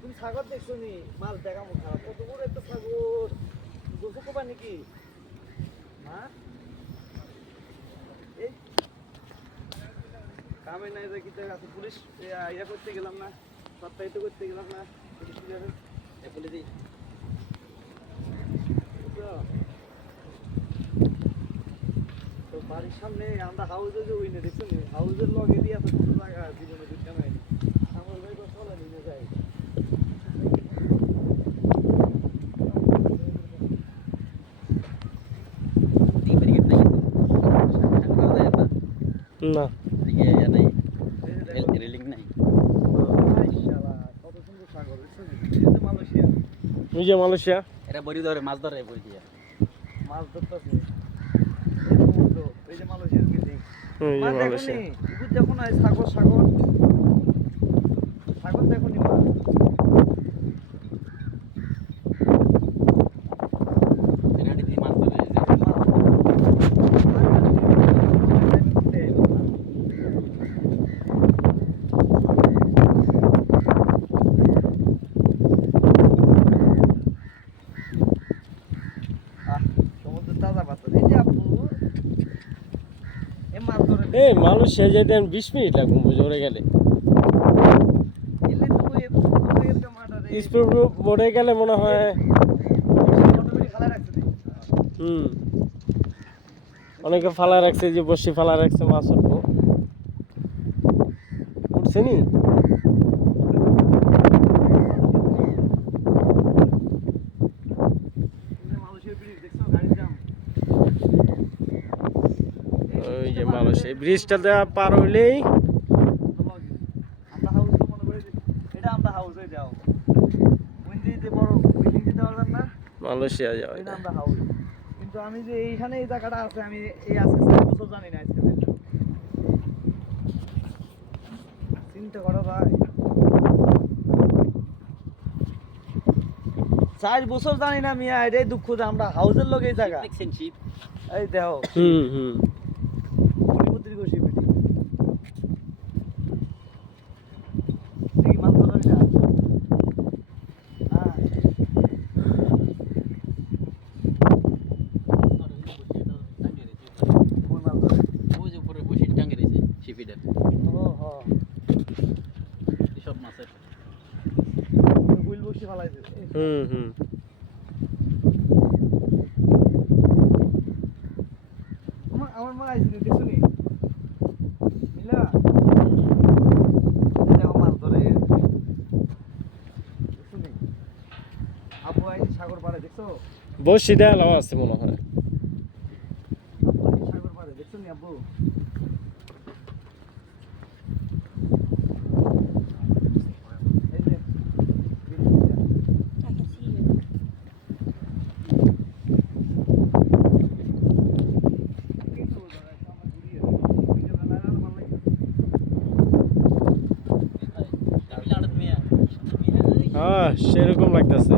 তুমি সাগর দেখছো নি? মাছ দেখা মুখা কত বড় একটা সাগর, গোসল করবা নাকি? কামে নাই যে কিতে আছে পুলিশ ইয়া করতে গেলাম না, সপ্তাহিত করতে গেলাম না, পুলিশ বলে দিই তো বাড়ির সামনে আমরা হাউসে যে ওই না দেখছো নি, হাউসের লগে দিয়ে এত ছোট জায়গা জীবনে দুধ নাই আমার ভাই কথা বলে নিয়ে যায়। না রেলিং নাই। কত সুন্দর সাগর দেখছো নি? মালয়েশিয়া, ওই যে মালয়েশিয়া, এটা বড়ি ধরে মাছ ধরে বই দিয়া মাছ ধরতেছে এই যে মালয়েশিয়ার বিল্ডিং। ওই যে মাছ দেখো মালয়েশিয়া। নি? ইগুর দেখো না, সাগর সাগর সাগর দেখো নি? মাছ এখানে দিয়ে মাছ ধরে এই যে এই মালয়েশিয়া যেতে 20 মিনিট লাগবে জোরে গেলে, স্পিড বোর্ডে গেলে মনে হয়। অনেকে ফালা রাখছে, যে বসি ফালা রাখছে, মাছ উঠবো উঠছে নি। ওই যে মালয়েশিয়া ব্রিজটা দেওয়া পার হইলেই মালয়েশিয়া যাওয়া যায়। কিন্তু আমি যে এইখানে এই জায়গাটা আছে, আমি এই আজকে 4 বছর জানি না। আজকে চিন্তা করা যায়, 4 বছর জানি না মিয়া। এটাই দুঃখ যে আমরা হাউসের লোক এই জায়গা দেখছেন শিপ এই দেখো। ওই যে উপরে বসে টাঙ্গে রয়েছে শিপিটার সব মাছের আমার মা আইছিল দেখছো নি? মিলা দেখো মাছ ধরে দেখছো নি? আবু আইছে সাগর পাড়ে দেখছো? বসি দেওয়া আছে মনে হয়। সাগর পাড়ে দেখছো নি আব্বু? হ্যাঁ সেরকম লাগতেছে।